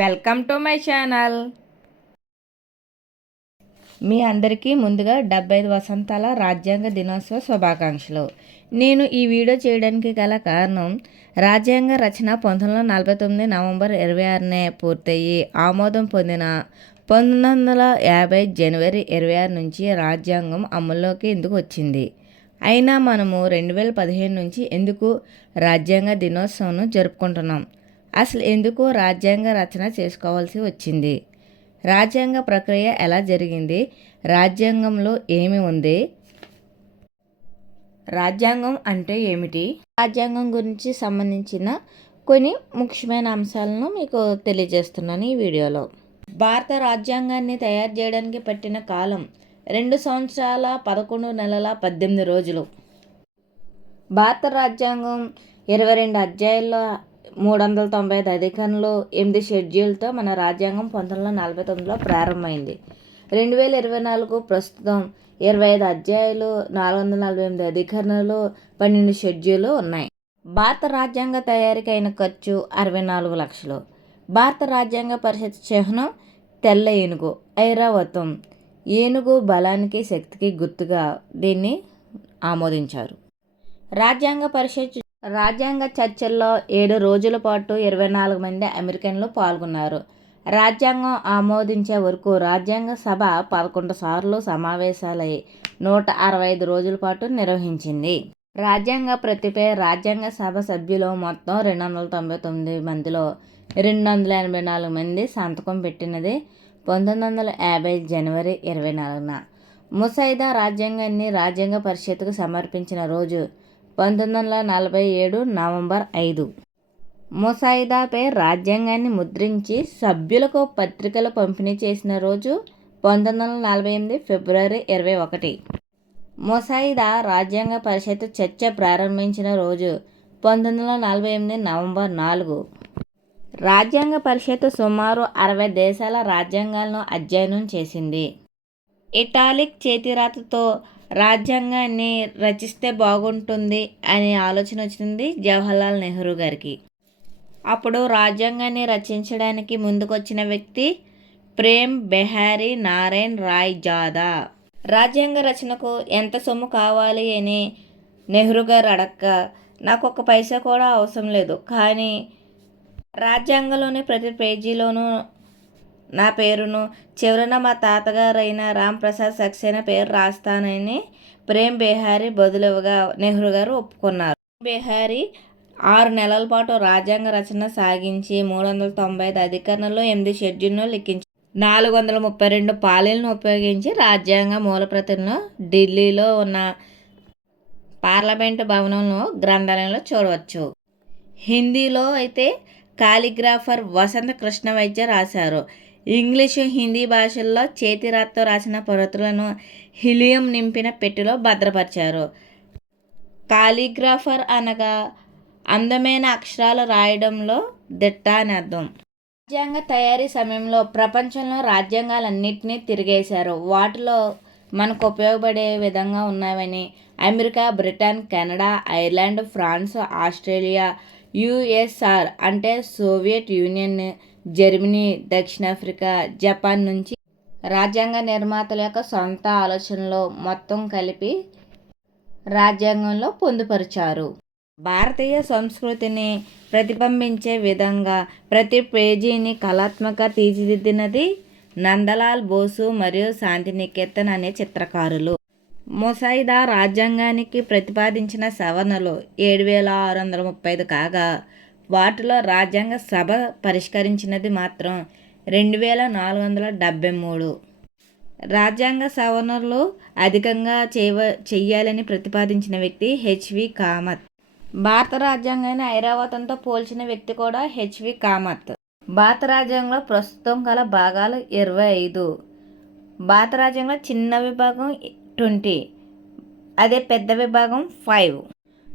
Welcome to my channel. మీ అందరికీ ముందుగా డెబ్బై ఐదు వసంతాల రాజ్యాంగ దినోత్సవ శుభాకాంక్షలు. నేను ఈ వీడియో చేయడానికి గల కారణం రాజ్యాంగ రచన పంతొమ్మిది వందల నలభై తొమ్మిది నవంబర్ ఇరవై ఆరునే పూర్తయి ఆమోదం పొందిన పంతొమ్మిది వందల యాభై జనవరి ఇరవై ఆరు నుంచి రాజ్యాంగం అమల్లోకి ఎందుకు వచ్చింది? అయినా మనము రెండు వేల పదిహేను నుంచి ఎందుకు రాజ్యాంగ దినోత్సవం జరుపుకుంటున్నాం? అసలు ఎందుకు రాజ్యాంగ రచన చేసుకోవాల్సి వచ్చింది. రాజ్యాంగ ప్రక్రియ ఎలా జరిగింది? రాజ్యాంగంలో ఏమి ఉంది? రాజ్యాంగం అంటే ఏమిటి? రాజ్యాంగం గురించి సంబంధించిన కొన్ని ముఖ్యమైన అంశాలను మీకు తెలియజేస్తున్నాను ఈ వీడియోలో. భారత రాజ్యాంగాన్ని తయారు చేయడానికి పట్టిన కాలం రెండు సంవత్సరాల పదకొండు నెలల పద్దెనిమిది రోజులు. భారత రాజ్యాంగం ఇరవై రెండు అధ్యాయుల్లో మూడు వందల తొంభై ఐదు అధికంలో ఎనిమిది షెడ్యూల్తో మన రాజ్యాంగం పంతొమ్మిది వందల నలభై తొమ్మిదిలో ప్రారంభమైంది. రెండు వేల ఇరవై నాలుగు ప్రస్తుతం ఇరవై ఐదు అధ్యాయులు నాలుగు వందల నలభై ఎనిమిది అధికరణలు పన్నెండు షెడ్యూలు ఉన్నాయి. భారత రాజ్యాంగ తయారీకి అయిన ఖర్చు అరవై నాలుగు లక్షలు. భారత రాజ్యాంగ పరిషత్ చిహ్నం తెల్ల ఏనుగు ఐరావతం ఏనుగు బలానికి శక్తికి గుర్తుగా దీన్ని ఆమోదించారు. రాజ్యాంగ పరిషత్ రాజ్యాంగ చర్చల్లో ఏడు రోజుల పాటు ఇరవై నాలుగు మంది అమెరికన్లు పాల్గొన్నారు. రాజ్యాంగం ఆమోదించే వరకు రాజ్యాంగ సభ పదకొండు సార్లు సమావేశాలై నూట అరవై ఐదు రోజుల పాటు నిర్వహించింది. రాజ్యాంగ ప్రతిపై రాజ్యాంగ సభ సభ్యులు మొత్తం రెండు వందల తొంభై తొమ్మిది మందిలో రెండు వందల ఎనభై నాలుగు మంది సంతకం పెట్టినది పంతొమ్మిది వందల యాభై జనవరి ఇరవై నాలుగున. ముసాయిదా రాజ్యాంగాన్ని రాజ్యాంగ పరిషత్కు సమర్పించిన రోజు పంతొమ్మిది వందల నలభై ఏడు నవంబర్ ఐదు. ముసాయిదాపై రాజ్యాంగాన్ని ముద్రించి సభ్యులకు పత్రికలు పంపిణీ చేసిన రోజు పంతొమ్మిది వందల నలభై ఎనిమిది ఫిబ్రవరి ఇరవై ఒకటి. ముసాయిదా రాజ్యాంగ పరిషత్ చర్చ ప్రారంభించిన రోజు పంతొమ్మిది వందల నలభై ఎనిమిది నవంబర్ నాలుగు. రాజ్యాంగ పరిషత్ సుమారు అరవై దేశాల రాజ్యాంగాలను అధ్యయనం చేసింది. ఇటాలిక్ చేతిరాతతో రాజ్యాంగాన్ని రచిస్తే బాగుంటుంది అనే ఆలోచన వచ్చింది జవహర్లాల్ నెహ్రూ గారికి. అప్పుడు రాజ్యాంగాన్ని రచించడానికి ముందుకొచ్చిన వ్యక్తి ప్రేమ్ బెహారీ నారాయణ్ రాయ్ జాదా. రాజ్యాంగ రచనకు ఎంత సొమ్ము కావాలి అని నెహ్రూ గారు అడక్క నాకు ఒక పైసా కూడా అవసరం లేదు. కానీ రాజ్యాంగంలోని ప్రతి పేజీలోనూ నా పేరును చివరన మా తాతగారైన రామ్ ప్రసాద్ సక్సేనా పేరు రాస్తానని ప్రేమ్ బెహారీ బదులుగా నెహ్రూ గారు ఒప్పుకున్నారు. బెహారీ ఆరు నెలల పాటు రాజ్యాంగ రచన సాగించి మూడు వందల తొంభై ఐదు అధికరణలో ఎనిమిది షెడ్యూల్ను లిఖించి నాలుగు వందల ముప్పై రెండు పాలీలను ఉపయోగించి రాజ్యాంగ మూలప్రతులను ఢిల్లీలో ఉన్న పార్లమెంటు భవనంలో గ్రంథాలయంలో చూడవచ్చు. హిందీలో అయితే కాలిగ్రాఫర్ వసంత కృష్ణ వైద్య రాశారు. ఇంగ్లీషు హిందీ భాషల్లో చేతిరాత్తో రాసిన ప్రతులను హిలియం నింపిన పెట్టెలో భద్రపరిచారు. కాలిగ్రాఫర్ అనగా అందమైన అక్షరాలు రాయడంలో దిట్ట అని అర్థం. రాజ్యాంగ తయారీ సమయంలో ప్రపంచంలో రాజ్యాంగాలన్నింటినీ తిరిగేశారు. వాటిలో మనకు ఉపయోగపడే విధంగా ఉన్నాయని America Britain Canada Ireland France Australia USSR అంటే సోవియట్ యూనియన్ జర్మనీ దక్షిణాఫ్రికా జపాన్ నుంచి రాజ్యాంగ నిర్మాతల యొక్క సొంత ఆలోచనలు మొత్తం కలిపి రాజ్యాంగంలో పొందుపరిచారు. భారతీయ సంస్కృతిని ప్రతిబింబించే విధంగా ప్రతి పేజీని కళాత్మక తీర్చిదిద్దినది నందలాల్ బోసు మరియు శాంతినికేతన్ అనే చిత్రకారులు. ముసాయిదా రాజ్యాంగానికి ప్రతిపాదించిన సవరణలు ఏడు వేల ఆరు వందల ముప్పై ఐదు కాగా వాటిలో రాజ్యాంగ సభ పరిష్కరించినది మాత్రం రెండు వేల నాలుగు వందల డెబ్బై మూడు. రాజ్యాంగ సవరణలు అధికంగా చేయవ చెయ్యాలని ప్రతిపాదించిన వ్యక్తి హెచ్వి కామత్. భారత రాజ్యాంగాన్ని ఐరావతంతో పోల్చిన వ్యక్తి కూడా హెచ్వి కామత్. భారత రాజ్యాంగంలో ప్రస్తుతం గల భాగాలు ఇరవై ఐదు. భారత రాజ్యాంగంలో చిన్న విభాగం ట్వంటీ. అదే పెద్ద విభాగం ఫైవ్.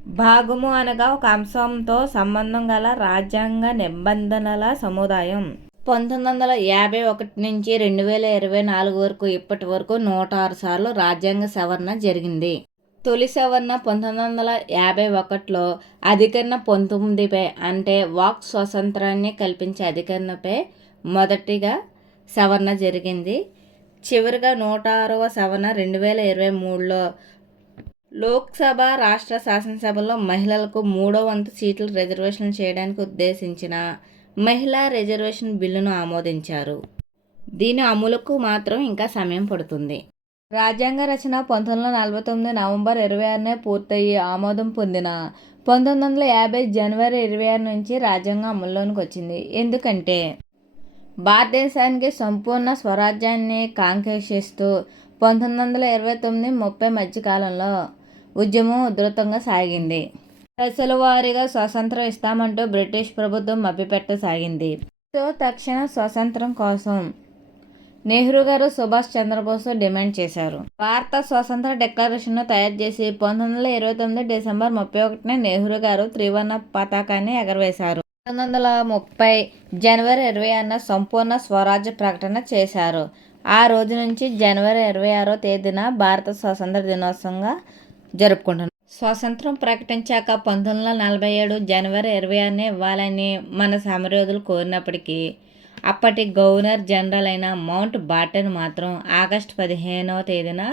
భాగము అనగా ఒక అంశంతో సంబంధం గల రాజ్యాంగ నిబంధనల సముదాయం. పంతొమ్మిది వందల యాభై ఒకటి నుంచి రెండు వేల ఇరవై నాలుగు వరకు ఇప్పటి వరకు నూట ఆరు సార్లు రాజ్యాంగ సవరణ జరిగింది. తొలి సవరణ పంతొమ్మిది వందల యాభై ఒకటిలో అధికరణ పంతొమ్మిదిపై అంటే వాక్ స్వతంత్రాన్ని కల్పించే అధికరణపై మొదటిగా సవరణ జరిగింది. చివరిగా నూట ఆరవ సవరణ రెండు వేల ఇరవై మూడులో లోక్సభ రాష్ట్ర శాసనసభలో మహిళలకు మూడో వంతు సీట్లు రిజర్వేషన్ చేయడానికి ఉద్దేశించిన మహిళా రిజర్వేషన్ బిల్లును ఆమోదించారు. దీని అమలుకు మాత్రం ఇంకా సమయం పడుతుంది. రాజ్యాంగ రచన పంతొమ్మిది వందల నలభై తొమ్మిది నవంబర్ ఇరవై ఆరునే పూర్తయి ఆమోదం పొందిన పంతొమ్మిది వందల యాభై జనవరి ఇరవై ఆరు నుంచి రాజ్యాంగం అమల్లోనికి వచ్చింది. ఎందుకంటే భారతదేశానికి సంపూర్ణ స్వరాజ్యాన్ని కాంక్షిస్తూ పంతొమ్మిది వందల ఇరవై తొమ్మిది ముప్పై మధ్యకాలంలో ఉద్యమం ఉధృతంగా సాగింది. దశల వారీగా స్వాతంత్రం ఇస్తామంటూ బ్రిటిష్ ప్రభుత్వం మభ్యపెట్టసాగింది. సో తక్షణ స్వాతంత్రం కోసం నెహ్రూ గారు సుభాష్ చంద్రబోస్ డిమాండ్ చేశారు. భారత స్వాతంత్ర డిక్లరేషన్ను తయారు చేసి పంతొమ్మిది వందల ఇరవై తొమ్మిది డిసెంబర్ ముప్పై ఒకటిన నెహ్రూ గారు త్రివర్ణ పతాకాన్ని ఎగరవేశారు. పంతొమ్మిది వందల ముప్పై జనవరి ఇరవై ఆరున సంపూర్ణ స్వరాజ్య ప్రకటన చేశారు. ఆ రోజు నుంచి జనవరి ఇరవై ఆరో తేదీన భారత స్వాతంత్ర దినోత్సవంగా జరుపుకుంటున్నాం. స్వాతంత్రం ప్రకటించాక పంతొమ్మిది వందల నలభై ఏడు జనవరి ఇరవై ఆరునే ఇవ్వాలని మన సమరయోధులు కోరినప్పటికీ అప్పటి గవర్నర్ జనరల్ అయిన మౌంట్ బాటన్ మాత్రం ఆగస్టు పదిహేనవ తేదీన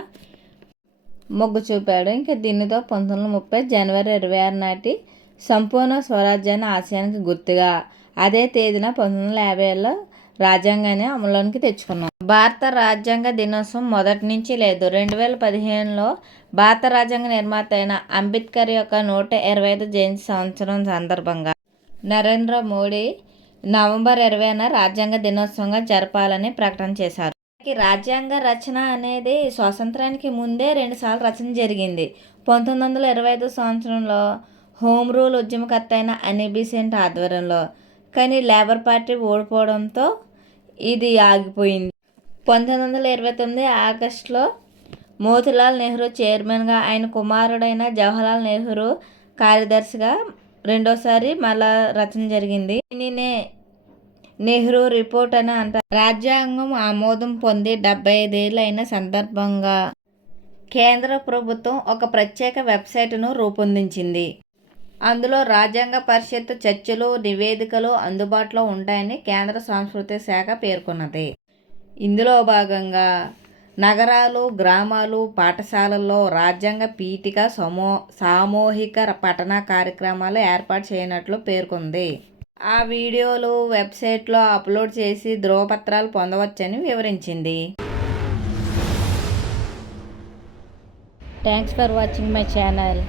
మొగ్గు చూపాడు. ఇంకా దీనితో పంతొమ్మిది వందల ముప్పై జనవరి ఇరవై ఆరు నాటి సంపూర్ణ స్వరాజ్యాన్ని ఆశయానికి గుర్తుగా అదే తేదీన పంతొమ్మిది వందల యాభైలో రాజ్యాంగాన్ని అమలులోనికి తెచ్చుకున్నాం. భారత రాజ్యాంగ దినోత్సవం మొదటి నుంచి లేదు. రెండు వేల పదిహేనులో భారత రాజ్యాంగ నిర్మాత అయిన అంబేద్కర్ యొక్క నూట ఇరవై ఐదు జయంతి సంవత్సరం సందర్భంగా నరేంద్ర మోడీ నవంబర్ ఇరవైన రాజ్యాంగ దినోత్సవంగా జరపాలని ప్రకటన చేశారు. రాజ్యాంగ రచన అనేది స్వాతంత్రానికి ముందే రెండుసార్లు రచన జరిగింది. పంతొమ్మిది వందల ఇరవై ఐదు సంవత్సరంలో హోమ్ రూల్ ఉద్యమకర్త అయిన అనిబిసెంట్ ఆధ్వర్యంలో. కానీ లేబర్ పార్టీ ఓడిపోవడంతో ఇది ఆగిపోయింది. పంతొమ్మిది వందల ఇరవై తొమ్మిది ఆగస్టులో మోతిలాల్ నెహ్రూ చైర్మన్గా ఆయన కుమారుడైన జవహర్లాల్ నెహ్రూ కార్యదర్శిగా రెండోసారి మళ్ళా రచన జరిగింది. దీనినే నెహ్రూ రిపోర్ట్ అని అంటారు. రాజ్యాంగం ఆమోదం పొంది డెబ్బై ఐదేళ్ళు అయిన సందర్భంగా కేంద్ర ప్రభుత్వం ఒక ప్రత్యేక వెబ్సైట్ను రూపొందించింది. అందులో రాజ్యాంగ పరిషత్ చర్చలు నివేదికలు అందుబాటులో ఉంటాయని కేంద్ర సాంస్కృతిక శాఖ పేర్కొన్నది. ఇందులో భాగంగా నగరాలు గ్రామాలు పాఠశాలల్లో రాజ్యాంగ పీఠిక సమూ సామూహిక పఠన కార్యక్రమాలు ఏర్పాటు చేయనట్లు పేర్కొంది. ఆ వీడియోలు వెబ్సైట్లో అప్లోడ్ చేసి ధ్రువపత్రాలు పొందవచ్చని వివరించింది. Thanks for watching my channel